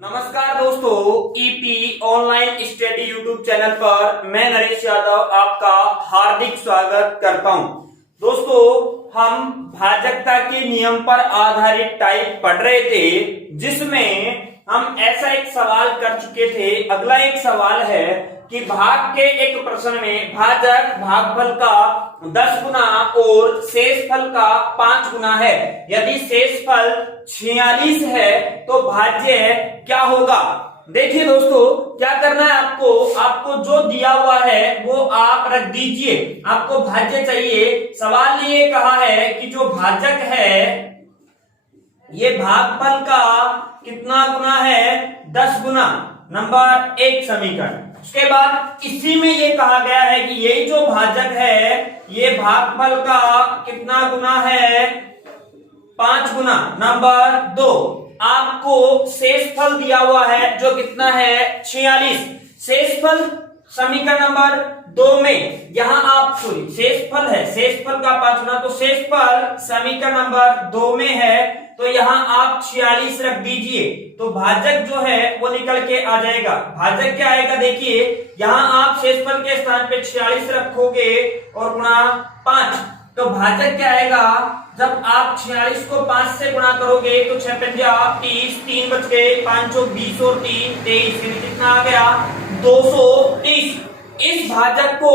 नमस्कार दोस्तों, EP online study YouTube channel पर मैं नरेश यादव आपका हार्दिक स्वागत करता हूं। दोस्तों, हम भाजकता के नियम पर आधारित टाइप पढ़ रहे थे, जिसमें हम ऐसा एक सवाल कर चुके थे। अगला एक सवाल है कि भाग के एक प्रश्न में भाजक भागफल का 10 गुना और शेषफल का 5 गुना है। यदि शेषफल 46 है तो भाज्य क्या होगा। देखिए दोस्तों, क्या करना है आपको जो दिया हुआ है वो आप रख दीजिए। आपको भाज्य चाहिए। सवाल ये कहा है कि जो भाजक है ये भागफल का कितना गुना है, 10 गुना। नंबर 1 समीकरण। उसके बाद इसी में ये कहा गया है कि यही जो भाजक है ये भागफल का कितना गुना है, 5 गुना। नंबर 2 आपको शेषफल दिया हुआ है जो कितना है, 46। शेषफल समीकरण नंबर 2 में यहां आप शेषफल है, शेषफल का 5 गुना, तो शेषफल समीकरण नंबर 2 में है, तो यहाँ आप 46 रख दीजिए तो भाजक जो है वो निकल के आ जाएगा। भाजक क्या आएगा, देखिए यहाँ आप शेषफल के स्थान पे 46 रखोगे और गुणा 5, तो भाजक क्या आएगा, जब आप 46 को 5 से गुणा करोगे तो 6 पंजा 30, 3 बच गए, 5 चौक 20 और 3 23, कितना आ गया, 230। इस भाजक को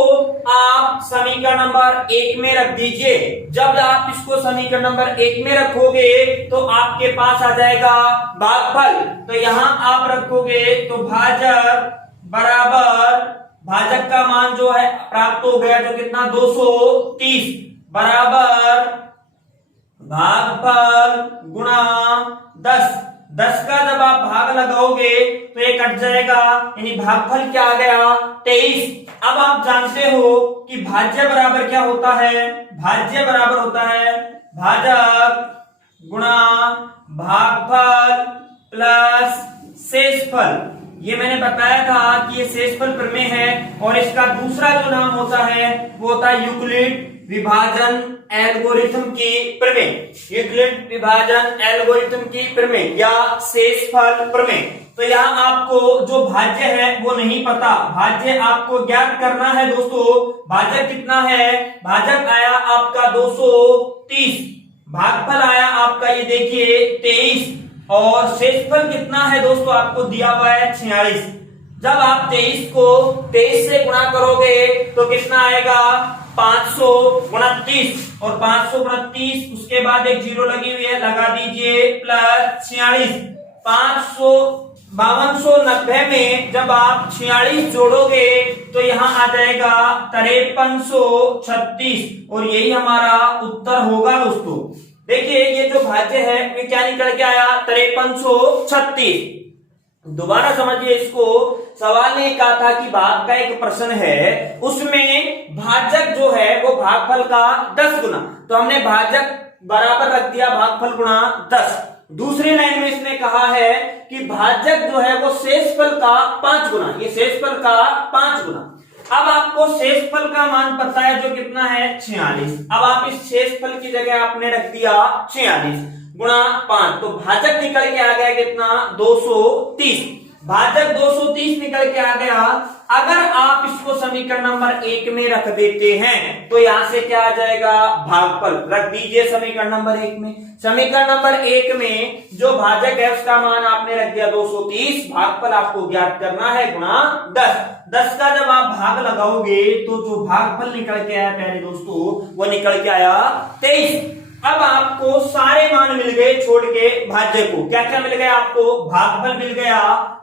आप समीकरण नंबर 1 में रख दीजिए। जब आप इसको समीकरण नंबर 1 में रखोगे तो आपके पास आ जाएगा भागफल। तो यहां आप रखोगे तो भाजक बराबर, भाजक का मान जो है प्राप्त हो गया, जो कितना 230 बराबर भागफल गुणा 10। 10 का जब आप भाग लगाओगे तो ये कट जाएगा, यानी भागफल क्या आ गया, 23। अब आप जानते हो कि भाज्य बराबर क्या होता है, भाज्य बराबर होता है भाजक गुणा भागफल प्लस शेषफल। ये मैंने बताया था कि ये शेषफल प्रमेय है, और इसका दूसरा जो नाम होता है वो होता है यूक्लिड विभाजन एल्गोरिथम की प्रमेय। यूक्लिड विभाजन एल्गोरिथम की प्रमेय या शेषफल प्रमेय। तो यहाँ आपको जो भाज्य है वो नहीं पता, भाज्य आपको ज्ञात करना है। दोस्तों, भाजक कितना है, भाजक आया आपका 230, भागफल आया आपका ये देखिए 23, और शेषफल कितना है दोस्तों, आपको दिया हुआ है 46। जब आप 23 को 23 से गुणा करोगे तो कितना आएगा, 500 गुणा 30, और 500 गुणा 30, उसके बाद एक जीरो लगी हुई है, लगा दीजिए, प्लस 46। 5290 में जब आप 46 जोड़ोगे तो यहां आ जाएगा 5336, और यही हमारा उत्तर होगा। दोस्तों देखिए, ये जो भाज्य है ये क्या निकल के आया, 5336। दोबारा समझिए इसको। सवाल ने कहा था कि भाग का एक प्रश्न है, उसमें भाजक जो है वो भागफल का 10 गुना, तो हमने भाजक बराबर रख दिया भागफल गुणा 10। दूसरी लाइन में इसने कहा है कि भाजक जो है वो शेषफल का 5 गुना, ये शेषफल का 5 गुना। अब आपको शेषफल का मान पता है जो कितना है, 46। अब आप इस शेषफल की जगह आपने रख दिया 46 गुणा 5, तो भाजक निकल के आ गया कितना, 230। भाजक 230 निकल के आ गया। अगर आप इसको समीकरण नंबर 1 में रख देते हैं तो यहां से क्या आ जाएगा, भागफल रख दीजिए समीकरण नंबर 1 में। समीकरण नंबर 1 में जो भाजक है उसका मान आपने रख दिया 230, भागफल आपको ज्ञात करना है गुणा 10। 10 का जब आप भाग लगाओगे तो जो भागफल निकल के आया पहले दोस्तों, वो निकल के आया 23। अब आपको सारे मान मिल गए छोड़ के भाज्य को। क्या क्या मिल गया आपको, भागफल मिल गया,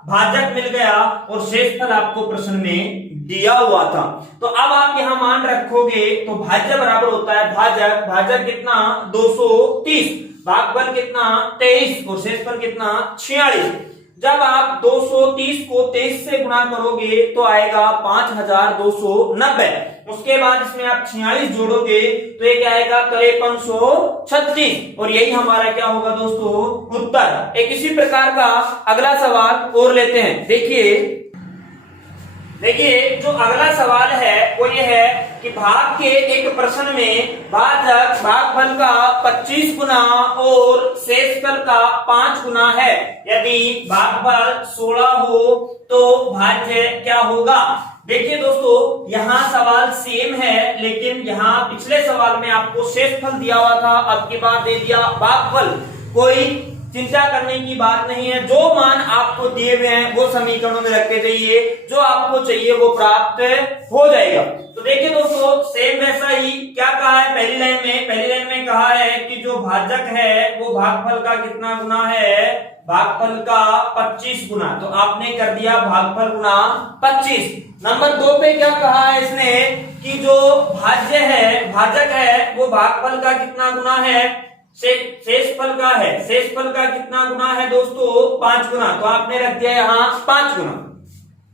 भाजक मिल गया, और शेषफल आपको प्रश्न में दिया हुआ था। तो अब आप यहां मान रखोगे तो भाज्य बराबर होता है भाजक, भाजक कितना 230, भागफल कितना 23, और शेषफल कितना 46। जब आप 230 को 23 से गुणा करोगे तो आएगा 5290। उसके बाद इसमें आप 46 जोड़ोगे तो ये क्या आएगा, 5336, और यही हमारा क्या होगा दोस्तों, उत्तर। एक इसी प्रकार का अगला सवाल और लेते हैं। देखिए देखिए जो अगला सवाल है वो ये है कि भाग के एक प्रश्न में भाजक भागफल का 25 गुना और शेषफल का 5 गुना है। यदि भागफल 16 हो तो भाज्य क्या होगा। देखिए दोस्तों यहाँ सवाल सेम है, लेकिन यहाँ पिछले सवाल में आपको शेषफल दिया हुआ था, अब की बार दे दिया भागफल। कोई चिंता करने की बात नहीं है, जो मान आपको दिए हुए हैं वो समीकरणों में रख के जाइए, जो आपको चाहिए वो प्राप्त हो जाएगा। तो देखिए दोस्तों सेम वैसा ही क्या कहा है पहली लाइन में कहा है कि जो भाजक है वो भागफल का कितना गुना है, भागफल का 25 गुना। तो आपने कर दिया भागफल गुना 25। नंबर 2 पे क्या कहा है इसने कि जो भाजक है वो भागफल का कितना गुना है, शेषफल का है। शेषफल का कितना गुना है दोस्तों, 5 गुना। तो आपने रख दिया यहाँ 5 गुना।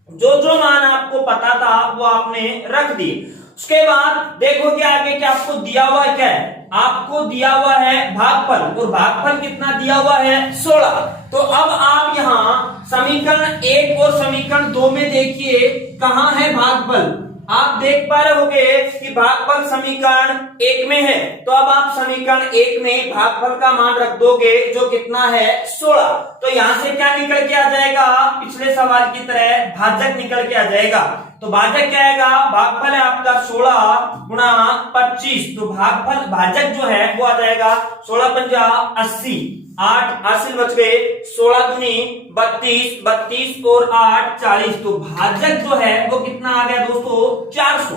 जो मान आपको पता था वो आपने रख दिए। उसके बाद देखो कि आगे क्या आपको दिया हुआ क्या है, आपको दिया हुआ है भागफल, और भागफल कितना दिया हुआ है 16। तो अब आप यहाँ समीकरण 1 और समीकरण 2 में देखिए कहाँ है भागफल। आप देख पा रहे होंगे कि भागफल समीकरण 1 में है, तो अब आप समीकरण 1 में भागफल का मान रख दोगे जो कितना है 16। तो यहां से क्या निकल के आ जाएगा, पिछले सवाल की तरह भाजक निकल के आ जाएगा। तो भाजक क्या आएगा, भागफल है आपका 16 गुणा 25। तो भाजक जो है वो आ जाएगा 16 पंजा 80, 8 हासिल बच गए, 16 दूनी 32, 32 और 8 40। तो भाजक जो है वो कितना आ गया दोस्तों 400।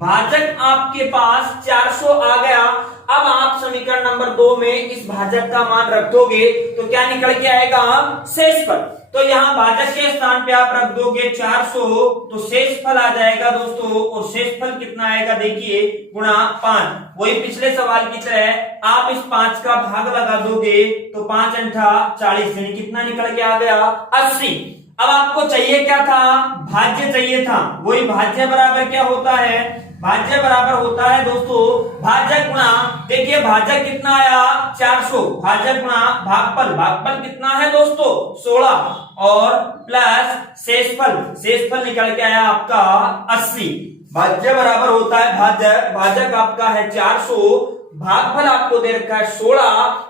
भाजक आपके पास 400 आ गया। अब आप समीकरण नंबर 2 में इस भाजक का मान रख दोगे तो क्या निकल के आएगा शेषफल। तो यहाँ भाजक के स्थान पे आप रख दोगे 400, तो शेषफल आ जाएगा दोस्तों। और शेषफल कितना आएगा देखिए गुणा 5। वही पिछले सवाल की तरह आप इस 5 का भाग लगा दोगे तो 5 अंठा 40, यानी कितना निकल के आ गया 80। अब आपको चाहिए क्या था, भाज्य चाहिए था। वही भाज्य बराबर क्या होता है, भाज्य बराबर होता है दोस्तों भाजक गुणा, देखिए भाजक कितना आया 400, भाजक गुणा भागफल, भागफल कितना है दोस्तों 16 और प्लस शेषफल निकल के आया आपका 80। भाज्य बराबर होता है भाजक, भाजक आपका है 400, भागफल आपको दे रखा है 16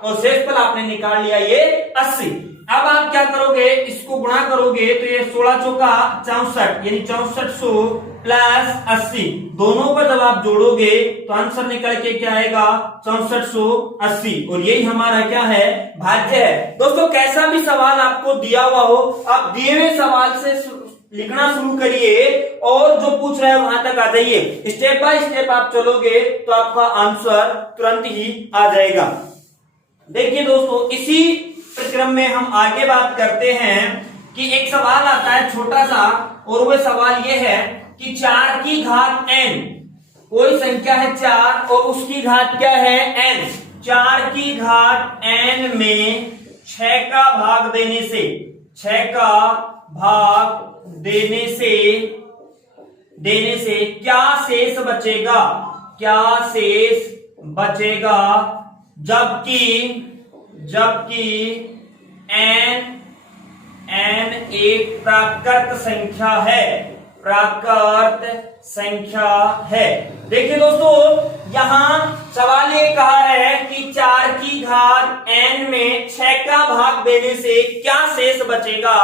और शेषफल आपने निकाल लिया ये 80। अब आप क्या करोगे, इसको गुणा करोगे तो ये 16 चौका 64, यानी 6400 प्लस 80, दोनों पर जब आप जोड़ोगे तो आंसर निकल के क्या आएगा 6480। और यही हमारा क्या है भाज्य है। दोस्तों कैसा भी सवाल आपको दिया हुआ हो, आप दिए हुए सवाल से लिखना शुरू करिए और जो पूछ रहे हैं वहां तक आ जाइए। स्टेप बाय स्टेप आप चलोगे तो आपका आंसर तुरंत ही आ जाएगा। देखिए दोस्तों इसी क्रम में हम आगे बात करते हैं कि एक सवाल आता है छोटा सा, और वह सवाल यह है कि 4 की घात n, कोई संख्या है 4 और उसकी घात क्या है n। 4 की घात n में 6 का भाग देने से, 6 का भाग देने से क्या शेष बचेगा, क्या शेष बचेगा, जबकि n एक प्राकृत संख्या है। देखिए दोस्तों यहाँ सवाल ये कहा है कि 4 की घात n में 6 का भाग देने से क्या शेष बचेगा,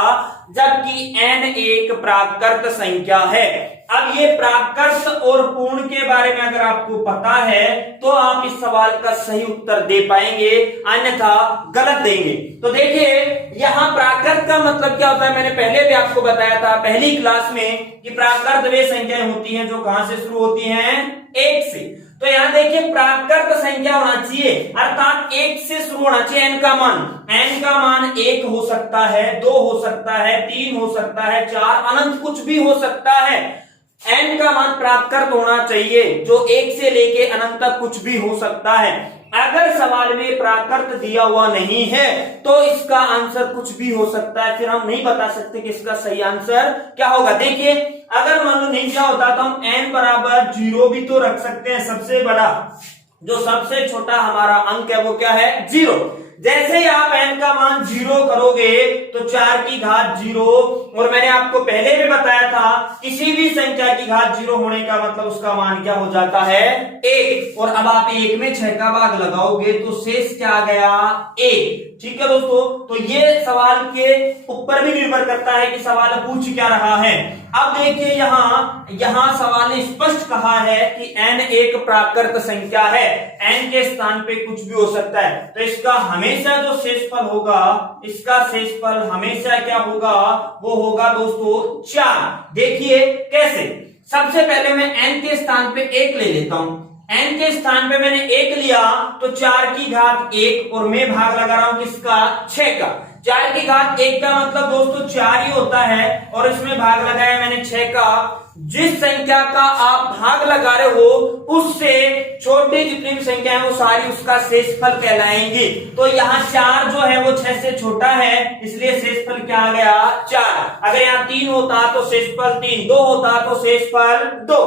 जबकि n एक प्राकृत संख्या है। अब ये प्राकृत और पूर्ण के बारे में अगर आपको पता है तो आप इस सवाल का सही उत्तर दे पाएंगे, अन्यथा गलत देंगे। तो देखिए यहाँ प्राकृत का मतलब क्या होता है, मैंने पहले भी आपको बताया था पहली क्लास में कि प्राकृत वे संख्याएं होती हैं जो कहां से शुरू होती हैं 1 से। तो यहाँ देखिए प्राकृत संख्या होना चाहिए, अर्थात 1 से शुरू होना चाहिए। n का मान 1 हो सकता है, 2 हो सकता है, 3 हो सकता है, 4, अनंत कुछ भी हो सकता है। n का मान प्राकृत होना चाहिए, जो 1 से लेके अनंत तक कुछ भी हो सकता है। अगर सवाल में प्राकृत दिया हुआ नहीं है तो इसका आंसर कुछ भी हो सकता है, फिर हम नहीं बता सकते कि इसका सही आंसर क्या होगा। देखिए अगर मान लो नहीं क्या होता तो हम n बराबर 0 भी तो रख सकते हैं। सबसे बड़ा जो सबसे छोटा हमारा अंक है वो क्या है 0। जैसे ही आप n का मान 0 करोगे तो 4 की घात 0, और मैंने आपको पहले भी बताया था किसी भी संख्या की घात 0 होने का मतलब उसका मान क्या हो जाता है 1, और अब आप 1 में 6 का भाग लगाओगे तो शेष क्या आ गया 1। ठीक है दोस्तों, तो ये सवाल के ऊपर भी निर्भर करता है कि सवाल पूछ क्या रहा है। अब देखिए यहाँ सवाल ने स्पष्ट कहा है कि n एक प्राकृत संख्या है, n के स्थान पे कुछ भी हो सकता है, तो इसका हमेशा जो शेषफल होगा, इसका शेषफल हमेशा क्या होगा, वो होगा दोस्तों 4। देखिए कैसे, सबसे पहले मैं n के स्थान पे 1 ले लेता हूं, n के स्थान पे मैंने 1 लिया तो 4 की घात 1, और मैं भाग लगा रहा हूं किसका 6 का। 4 की घात 1 का मतलब दोस्तों 4 ही होता है, और इसमें भाग लगाया मैंने 6 का। जिस संख्या का आप भाग लगा रहे हो उससे छोटी जितनी भी संख्या है वो सारी उसका शेषफल कहलाएंगी। तो यहाँ 4 जो है वो 6 से छोटा है, इसलिए शेषफल क्या आ गया 4। अगर यहाँ 3 होता तो शेषफल 3, 2 होता तो शेषफल 2।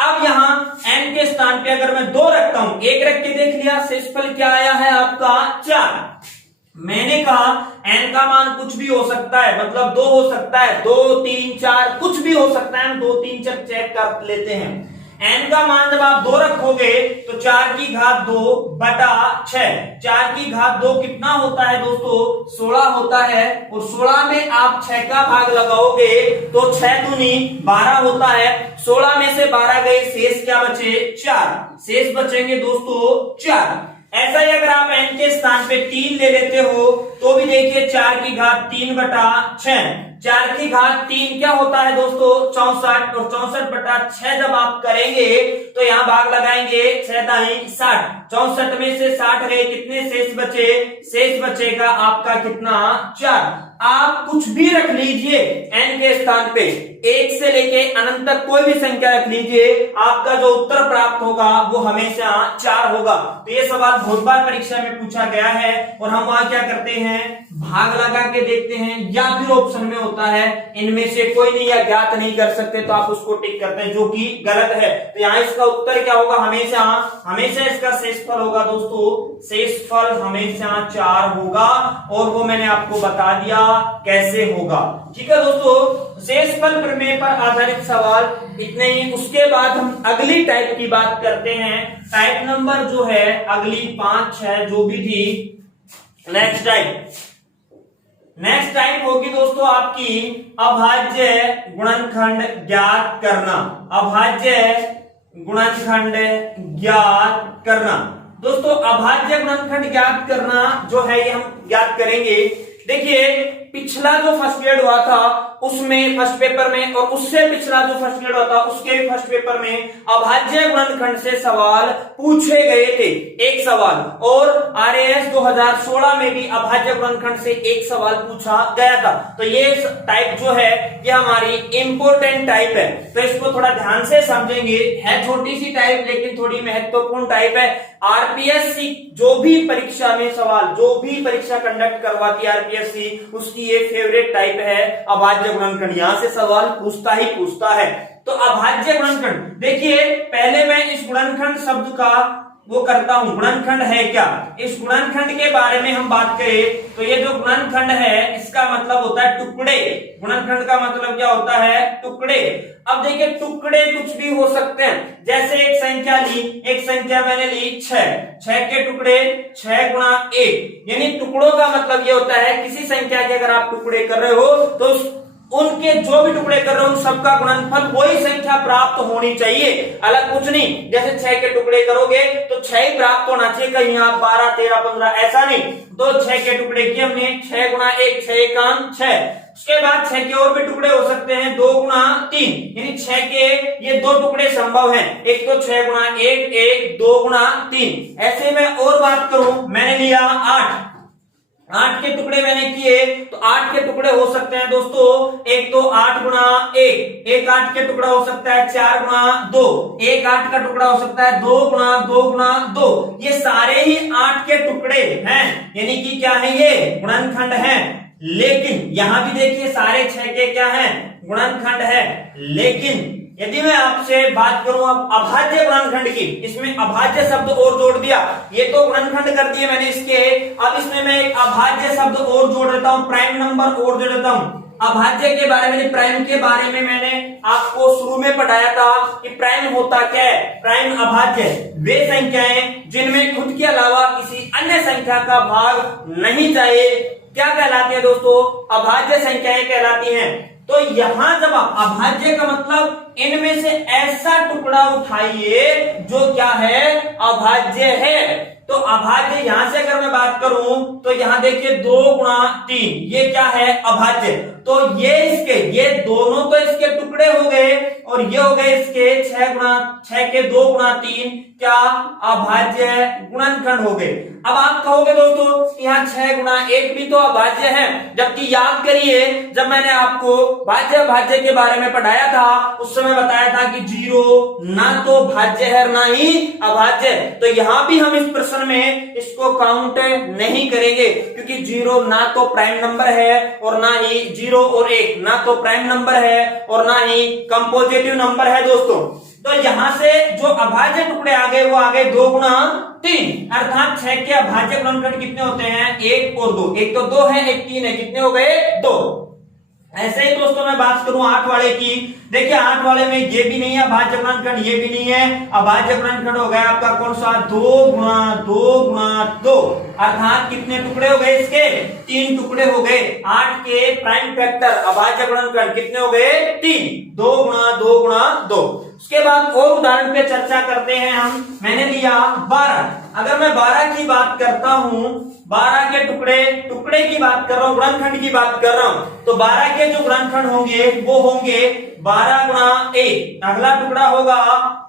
अब यहाँ n के स्थान पे अगर मैं 2 रखता हूं, 1 रख के देख लिया, शेषफल क्या आया है आपका 4। मैंने कहा n का मान कुछ भी हो सकता है, मतलब 2 हो सकता है, 2 3 4 कुछ भी हो सकता है, हम 2 3 4 चेक कर लेते हैं। n का मान जब आप 2 रखोगे तो 4 की घात 2 बटा 6, 4 की घात 2 कितना होता है दोस्तों 16 होता है, और 16 में आप 6 का भाग लगाओगे तो 6 दूनी 12 होता है, 16 में से 12 गए, शेष क्या बचे 4, शेष बचेंगे दोस्तों 4। ऐसा ही अगर आप n के स्थान पे 3 ले लेते हो तो भी देखिए 4 की घात 3 बटा 6, 4 की घात 3 क्या होता है दोस्तों 64, और 64 बटा 6 जब आप करेंगे तो यहाँ भाग लगाएंगे 6 दाई 60, 64 में से 60 गए, कितने शेष बचे, शेष बचेगा आपका कितना 4। आप कुछ भी रख लीजिए n के स्थान पे, 1 से लेके अनंत तक कोई भी संख्या रख लीजिए, आपका जो उत्तर प्राप्त होगा वो हमेशा 4 होगा। तो ये सवाल बहुत बार परीक्षा में पूछा गया है, और हम वहां क्या करते हैं भाग लगा के देखते हैं, या फिर ऑप्शन में होता है इनमें से कोई नहीं या ज्ञात नहीं कर सकते तो आप उसको टिक करते हैं, जो कि गलत है। तो यहाँ इसका उत्तर क्या होगा, हमेशा इसका शेषफल होगा दोस्तों, शेषफल हमेशा 4 होगा, और वो मैंने आपको बता दिया कैसे होगा। ठीक है दोस्तों, शेषफल प्रमेय पर आधारित सवाल इतने ही। उसके बाद हम अगली टाइप की बात करते हैं। टाइप नंबर जो है अगली 5 है जो भी थी, नेक्स्ट टाइप होगी दोस्तों आपकी अभाज्य गुणनखंड ज्ञात करना। अभाज्य गुणनखंड ज्ञात करना दोस्तों, अभाज्य गुणनखंड ज्ञात करना जो है ये हम ज्ञात करेंगे। देखिए पिछला जो फर्स्ट ग्रेड हुआ था उसमें फर्स्ट पेपर में, और उससे पिछला जो फर्स्ट ग्रेड हुआ था उसके भी फर्स्ट पेपर में अभाज्य गुणनखंड से सवाल पूछे गए थे, एक सवाल, और RAS 2016 में भी अभाज्य गुणनखंड से एक सवाल पूछा गया था। तो ये टाइप जो है ये हमारी इंपोर्टेंट टाइप है, तो इसको थोड़ा ध्यान से समझेंगे। है छोटी सी टाइप लेकिन थोड़ी महत्वपूर्ण टाइप है। RPSC जो भी परीक्षा में सवाल, जो भी परीक्षा कंडक्ट करवाती है RPSC, उसकी ये फेवरेट टाइप है अभाज्य गुणनखंड। यहां से सवाल पूछता ही पूछता है। तो अभाज्य गुणनखंड, देखिए पहले मैं इस गुणनखंड शब्द का वो करता हूं, गुणनखंड है क्या, इस गुणनखंड के बारे में हम बात करें तो ये जो गुणनखंड है इसका मतलब होता है टुकड़े। गुणनखंड का मतलब क्या होता है, टुकड़े। अब देखिए टुकड़े कुछ भी हो सकते हैं, जैसे एक संख्या मैंने ली 6 के टुकड़े 6 गुणा 1, यानी टुकड़ों का मतलब ये होता है किसी संख्या के अगर आप टुकड़े कर रहे हो तो उनके जो भी टुकड़े कर रहे हो उन सबका गुणनफल वही संख्या प्राप्त होनी चाहिए, अलग कुछ नहीं। जैसे 6 के टुकड़े करोगे तो 6 ही प्राप्त होना चाहिए, कहीं आप 12 13 15 ऐसा नहीं। तो 6 के टुकड़े किए हमने, 6 गुणा 1 6 काम 6। उसके बाद 6 के और भी टुकड़े हो सकते हैं, 2 गुणा 3, यानी 6 के ये 2 टुकड़े संभव हैं, एक तो 6 गुणा 1 1, 2 गुणा 3। ऐसे में और बात करूं, मैंने लिया 8 के टुकड़े मैंने किए तो 8 के टुकड़े हो सकते हैं दोस्तों, एक तो 8 गुणा 1, एक 8 के टुकड़ा हो सकता है 4 गुणा 2, एक 8 का टुकड़ा हो सकता है 2 गुणा 2 गुणा 2। ये सारे ही 8 के टुकड़े हैं, यानी कि क्या है ये गुणनखंड है। लेकिन यहां भी देखिए सारे 6 के क्या हैं, गुणनखंड है। लेकिन यदि मैं आपसे बात करूं अब अभाज्य गुणनखंड की, इसमें अभाज्य शब्द और जोड़ दिया, ये तो गुणनखंड कर दिए मैंने इसके, अब इसमें मैं एक अभाज्य शब्द और जोड़ देता हूं, प्राइम नंबर और जोड़ देता हूं। अभाज्य के बारे में, प्राइम के बारे में मैंने आपको शुरू में पढ़ाया था कि प्राइम होता क्या है। प्राइम अभाज्य वे संख्याएं जिनमें खुद के अलावा किसी अन्य संख्या का भाग नहीं चाहिए, क्या कहलाती है दोस्तों, अभाज्य संख्याएं कहलाती हैं। तो यहां जब आप अभाज्य का मतलब इनमें से ऐसा टुकड़ा उठाइए जो क्या है, अभाज्य है। तो अभाज्य यहां से अगर मैं बात करूं तो यहां देखिए 2 गुणा 3, ये क्या है, अभाज्य। तो ये दोनों तो इसके टुकड़े हो गए और ये हो गए इसके 6 के 2 गुणा 3 क्या, अभाज्य गुणनखंड हो गए। अब आप कहोगे दोस्तों यहाँ 6 गुणा 1 भी तो अभाज्य है, जबकि याद करिए जब मैंने आपको भाज्य भाज्य के बारे में पढ़ाया था उस समय बताया था कि 0 ना तो भाज्य है ना ही अभाज्य। तो यहां भी हम इस प्रश्न में इसको काउंट नहीं करेंगे, क्योंकि 0 ना तो प्राइम नंबर है और ना ही 0 और 1 ना तो प्राइम नंबर है और ना ही कंपोजिटिव नंबर है दोस्तों। तो यहां से जो अभाज्य टुकड़े आ गए वो आ गए 2 गुणा 3, अर्थात 6 के अभाज्य गुणनखंड कितने होते हैं, 1 और 2। एक तो 2 है, एक 3 है, कितने हो गए, 2। ऐसे ही दोस्तों मैं बात करूं 8 वाले की, देखिए 8 वाले में ये भी नहीं है अभाज्य गुणनखंड, ये भी नहीं है अभाज्य गुणनखंड, हो गया आपका कौन सा, 2 गुणा 2, अर्थात कितने टुकड़े हो गए इसके, 3 टुकड़े हो गए। 8 के प्राइम फैक्टर अभाज्य गुणनखंड कितने हो गए, 3, 2 गुणा 2। उसके बाद और उदाहरण पे चर्चा करते हैं हम। मैंने लिया 12, अगर मैं 12 की बात करता हूं, 12 के टुकड़े की बात कर रहा हूं, गुणनखंड की बात कर रहा हूं, तो 12 के जो गुणनखंड होंगे वो होंगे 12 गुणा 1, अगला टुकड़ा होगा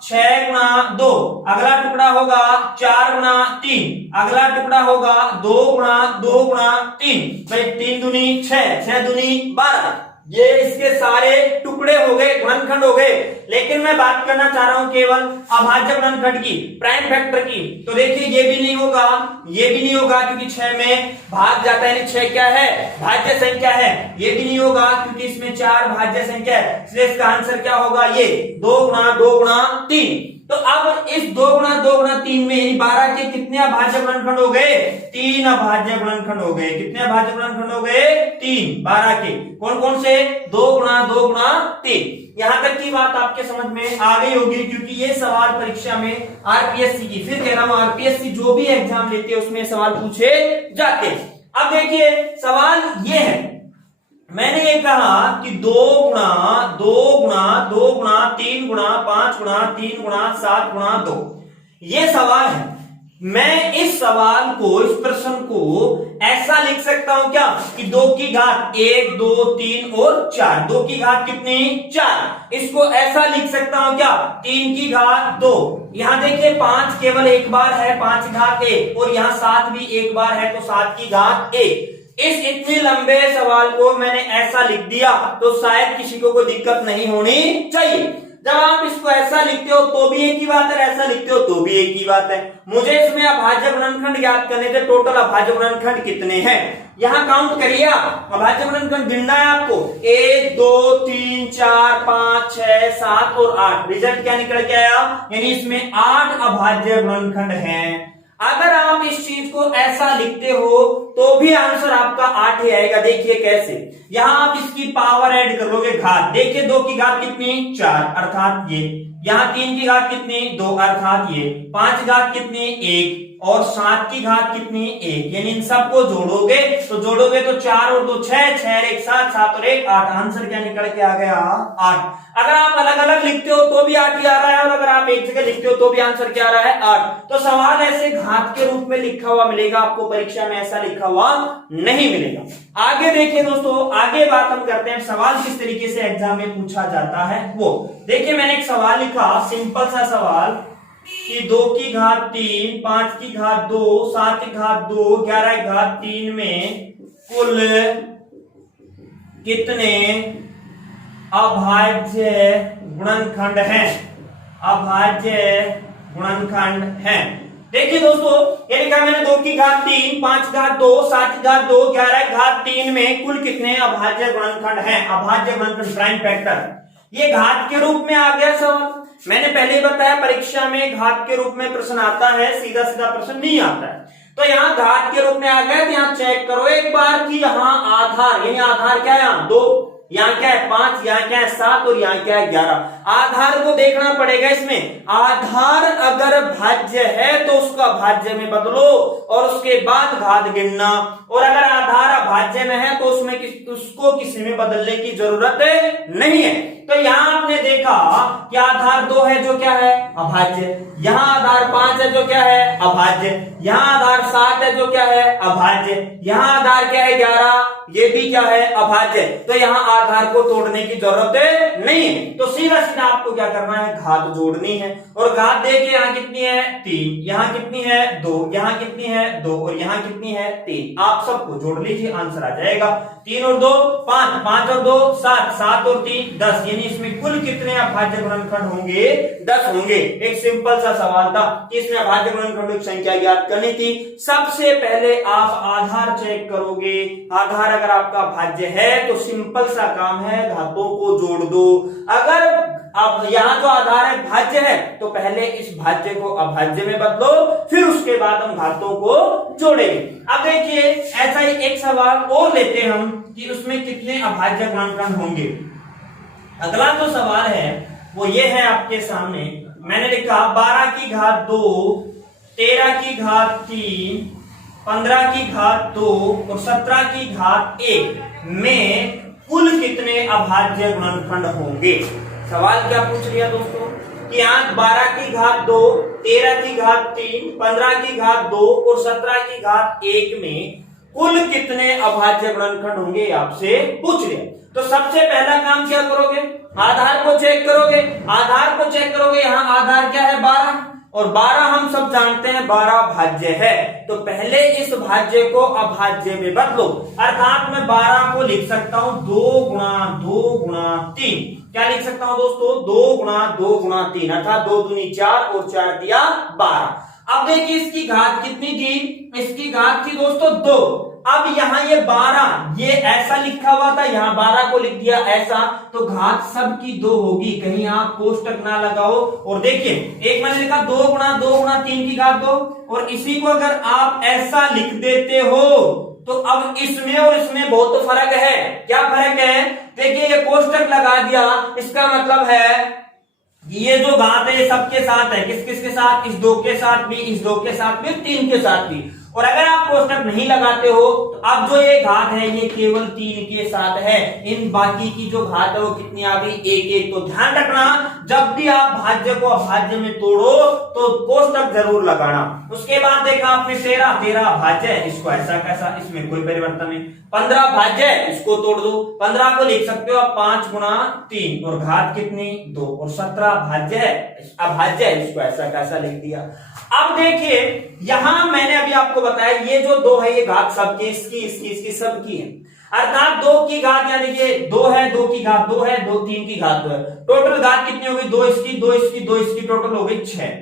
6 गुणा 2, अगला टुकड़ा होगा 4 गुणा 3, अगला टुकड़ा होगा 2 गुणा 3, भाई 3 दूनी 6, 6 दूनी 12। ये इसके सारे टुकड़े हो गए, गुणनखंड हो गए। लेकिन मैं बात करना चाह रहा हूं केवल अभाज्य गुणनखंड की, प्राइम फैक्टर की। तो देखिए ये भी नहीं होगा, ये भी नहीं होगा, क्योंकि 6 में भाग जाता है, 6 क्या है, भाज्य संख्या है। ये भी नहीं होगा क्योंकि इसमें 4 भाज्य संख्या है, इसलिए इसका आंसर क्या होगा, ये 2 गुणा 3। तो अब इस 2 गुणा 3 में 12 के कितने अभाज्य गुणनखंड हो गए, 3 अभाज्य गुणनखंड हो गए। कितने अभाज्य गुणनखंड हो गए, 3, 12 के। कौन कौन से, 2 गुणा 3। यहां तक की बात आपके समझ में आ गई होगी, क्योंकि ये सवाल परीक्षा में आरपीएससी की, फिर कह रहा हूं आरपीएससी जो भी एग्जाम लेती है उसमें सवाल पूछे जाते हैं। अब देखिए सवाल ये है, मैंने ये कहा कि 2 गुणा 3 गुणा 5 गुणा 3 गुणा 7 गुणा 2, ये सवाल है। मैं इस सवाल को, इस प्रश्न को ऐसा लिख सकता हूं क्या कि 2 की घात 1 2 3 और 4, 2 की घात कितनी, 4। इसको ऐसा लिख सकता हूं क्या, 3 की घात 2। यहां देखिए 5 केवल एक बार है, 5 घात 1, और यहां 7 भी एक बार है, तो 7 की घात 1। इस इतने लंबे सवाल को मैंने ऐसा लिख दिया तो शायद किसी को कोई दिक्कत नहीं होनी चाहिए। जब आप इसको ऐसा लिखते हो तो भी एक ही बात है, ऐसा लिखते हो तो भी एक ही बात है। मुझे इसमें अभाज्य गुणनखंड ज्ञात करने थे, टोटल अभाज्य गुणनखंड कितने हैं, यहां काउंट करिए आप। अभाज्य गुणनखंड गिनना है आपको, 1 2 3 4 5 6 7 और 8। रिजल्ट क्या निकल के आया, यानी इसमें 8 अभाज्य गुणनखंड हैं। अगर आप इस चीज को ऐसा लिखते हो तो भी आंसर आपका 8 ही आएगा। देखिए कैसे, यहां आप इसकी पावर ऐड कर लोगे, घात। देखिए 2 की घात कितनी, 4, अर्थात ये। यहां 3 की घात कितनी, 2, अर्थात ये। 5 घात कितनी, 1, और 7 की घात कितनी, 1। यानी इन सबको जोड़ोगे तो 4 और 2 6, 6 और 1 7, 7 और 1 8। आंसर क्या निकल के आ गया, 8। अगर आप अलग अलग लिखते हो तो भी 8 ही आ रहा है, और अगर आप एक जगह लिखते हो तो भी आंसर क्या आ रहा है, 8। तो सवाल ऐसे घात के रूप में लिखा हुआ मिलेगा आपको, परीक्षा में ऐसा लिखा हुआ नहीं मिलेगा। आगे देखिए दोस्तों, आगे बात हम करते हैं सवाल किस तरीके से एग्जाम में पूछा जाता है वो। देखिए मैंने एक सवाल लिखा, सिंपल सा सवाल कि 2 की घात 3, 5 की घात 2, 7 की घात 2, 11 की घात 3 में कुल कितने अभाज्य गुणनखंड हैं, अभाज्य गुणनखंड हैं। देखिए दोस्तों, ये लिखा मैंने 2 की घात 3, 5 घात 2, 7 घात 2, 11 घात 3 में कुल कितने अभाज्य गुणनखंड हैं? अभाज्य गुणनखंड प्राइम फैक्टर। ये घात के रूप में आ गया सवाल। मैंने पहले ही बताया परीक्षा में घात के रूप में प्रश्न आता है, सीधा सीधा प्रश्न नहीं आता है। तो यहाँ घात के रूप में आ गया, तो यहाँ चेक करो एक बार कि यहाँ आधार, यानी आधार क्या है? यहाँ 2, यहाँ क्या है 5, यहाँ क्या है 7 और यहाँ क्या है 11। आधार को देखना पड़ेगा इसमें। आधार अगर भाज्य है तो उसका भाज्य में बदलो और उसके बाद घात गिनना, और अगर आधार अभाज्य में है तो उसको किसी में बदलने की जरूरत नहीं है। तो यहाँ आपने देखा कि आधार 2 है जो क्या है? अभाज्य। यहाँ आधार 5 है जो क्या है? अभाज्य। यहाँ आधार 7 है जो क्या है? अभाज्य। यहाँ आधार क्या है? 11, ये भी क्या है? अभाज्य। तो यहाँ आधार को तोड़ने की जरूरत नहीं है। तो सीधा सीधा आपको क्या करना है? घात जोड़नी है। और घात देखिए यहाँ कितनी है? 3, यहाँ कितनी है? 2, यहाँ कितनी है? 2 और यहाँ कितनी है? 3। आप सबको जोड़ लीजिए, आंसर आ जाएगा। 3 और 2 5, 5 और 2 7, 7 और 3 10, यानी इसमें कुल कितने अभाज्य गुणनखंड होंगे? 10 होंगे। एक सिंपल सा सवाल था कि इसमें अभाज्य गुणनखंडों की संख्या ज्ञात करनी थी। सबसे पहले आप आधार चेक करोगे। आधार अगर आपका भाज्य है तो सिंपल सा काम है, घातों को जोड़ दो। अगर अब यहाँ जो आधार है भाज्य है तो पहले इस भाज्य को अभाज्य में बदलो, फिर उसके बाद हम घातों को जोड़ेंगे। अब देखिए ऐसा ही एक सवाल और लेते हैं हम कि उसमें कितने अभाज्य गुणनखंड होंगे। अगला जो सवाल है वो ये है आपके सामने। मैंने लिखा 12 की घात 2, 13 की घात 3, 15 की घात 2 और 17 की घात 1 में कुल कितने अभाज्य गुणनखंड होंगे। सवाल क्या पूछ लिया दोस्तों कि यहाँ 12 की घात 2, 13 की घात 3, 15 की घात 2 और 17 की घात 1 में कुल कितने अभाज्य गुणनखंड होंगे, आपसे पूछ लिया। तो सबसे पहला काम क्या करोगे? आधार को चेक करोगे। आधार को चेक करोगे, यहाँ आधार क्या है? 12, और 12 हम सब जानते हैं 12 भाज्य है। तो पहले इस भाज्य को अभाज्य में बदलो, अर्थात मैं 12 को लिख सकता हूं 2 गुणा 2 गुणा 3। क्या लिख सकता हूं दोस्तों? 2 गुणा 2 गुणा 3, अर्थात 2 दूनी 4 और 4 दिया 12। अब देखिए इसकी घात कितनी थी? इसकी घात थी दोस्तों 2। अब यहाँ ये 12 ये ऐसा लिखा हुआ था, यहाँ 12 को लिख दिया ऐसा, तो घात सबकी 2 होगी। कहीं आप कोष्टक ना लगाओ। और देखिए एक मैंने लिखा 2 गुणा 2 गुणा 3 की घात 2, और इसी को अगर आप ऐसा लिख देते हो तो अब इसमें और इसमें बहुत फर्क है। क्या फर्क है? देखिए ये कोष्टक लगा दिया, इसका मतलब है ये जो घात है ये सबके साथ है। किस किस के साथ? इस 2 के साथ भी, इस 2 के साथ भी, 3 के साथ भी। और अगर आप कोष्टक नहीं लगाते हो तो अब जो ये घात है ये केवल 3 के साथ है। इन बाकी की जो घात है वो कितनी आ गई? 1 1। तो ध्यान रखना जब भी आप भाज्य को अभाज्य में तोड़ो तो कोष्टक जरूर लगाना। उसके बाद देखा आपने 13 भाज्य है, इसको ऐसा कैसा, इसमें कोई परिवर्तन नहीं। 15 भाज्य है, इसको तोड़ दो। 15 को लिख सकते हो आप 5 गुणा 3 और घात कितनी? 2। और 17 भाज्य है, अभाज्य है, इसको ऐसा कैसा लिख दिया। अब देखिए यहां मैंने अभी आपको बताया ये जो 2 है ये घात सबकी, इसकी सबकी है, अर्थात 2 की घात, यानी देखिए 2 है, 2 की घात 2 है, 2 3 की घात 2 है। टोटल घात कितनी होगी? 2 इसकी 2 इसकी 2 इसकी, टोटल हो गई 6।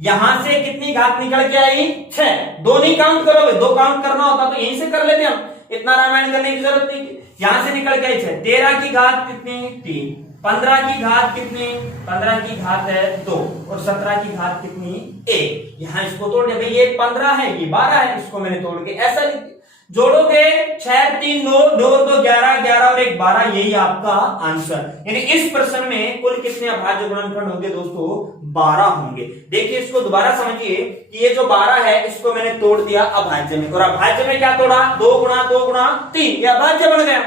यहां से कितनी घात निकल के आई? 6। 2 नहीं काउंट करोगे, 2 काउंट करना होता तो यहीं से कर लेते हम, इतना रामायण करने की जरूरत नहीं। यहां से निकल के आई 6। 13 की घात कितनी? 3। 15 की घात कितनी? 15 की घात है 2 और 17 की घात कितनी? 1। यहां इसको तोड़ दे भाई, ये 15 है ये 12 है, इसको मैंने तोड़ के ऐसा लिख दिया। जोड़ोगे 6 3 9 9 2 11 11 और 1 12, यही आपका आंसर। यानी इस प्रश्न में कुल कितने अभाज्य गुणनखंड होंगे दोस्तों? 12 होंगे। देखिए इसको दोबारा समझिए कि ये जो 12 है इसको मैंने तोड़ दिया अभाज्य में, और अभाज्य में क्या तोड़ा? 2 गुणा 2 गुणा 3, ये अभाज्य बन गया।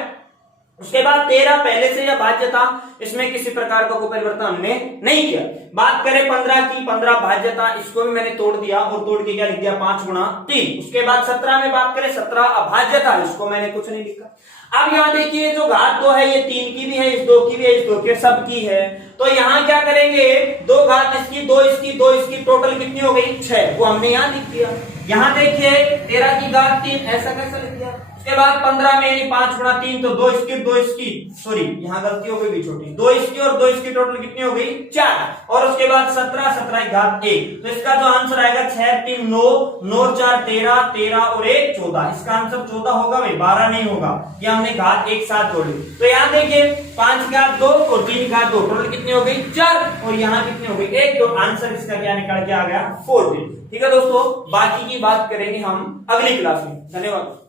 उसके बाद 13 पहले से यह भाज्य था, इसमें किसी प्रकार का कोई परिवर्तन हमने नहीं किया। बात करें 15 की, 15 भाज्य था, इसको भी मैंने तोड़ दिया और तोड़ के क्या लिख दिया? 5 गुणा 3। उसके बाद 17 में बात करें, 17 अभाज्य था, इसको मैंने कुछ नहीं लिखा। अब यहाँ देखिए जो घात 2 है ये 3 की भी है, इस 2 की भी है, इस 2 के सब की है। तो यहाँ क्या करेंगे? 2 घात इसकी 2 इसकी 2 इसकी, टोटल कितनी हो गई? 6। वो हमने यहाँ लिख दिया। यहाँ देखिए 13 की घात 3, ऐसा कैसा लिख दिया? उसके बाद 15 में यानी 5 गुणा 3 तो 2 इसकी सॉरी यहाँ गलती हो गई भी छोटी, 2 इसकी और 2 इसकी टोटल कितनी हो गई 4। और उसके बाद 17 17 की घात 1, तो इसका जो आंसर आएगा 6 3 9 9 4 13 13 और 1 14। इसका आंसर 14 होगा भाई, 12 नहीं होगा। ये हमने घात एक साथ जोड़ी। तो यहाँ देखिए 5 घात 2 और 3 घात 2 टोटल कितनी हो गई 4 और यहाँ कितनी हो गई 1। तो आंसर इसका क्या निकल के आ गया 14। ठीक है दोस्तों, बाकी की बात करेंगे हम अगली क्लास में। धन्यवाद।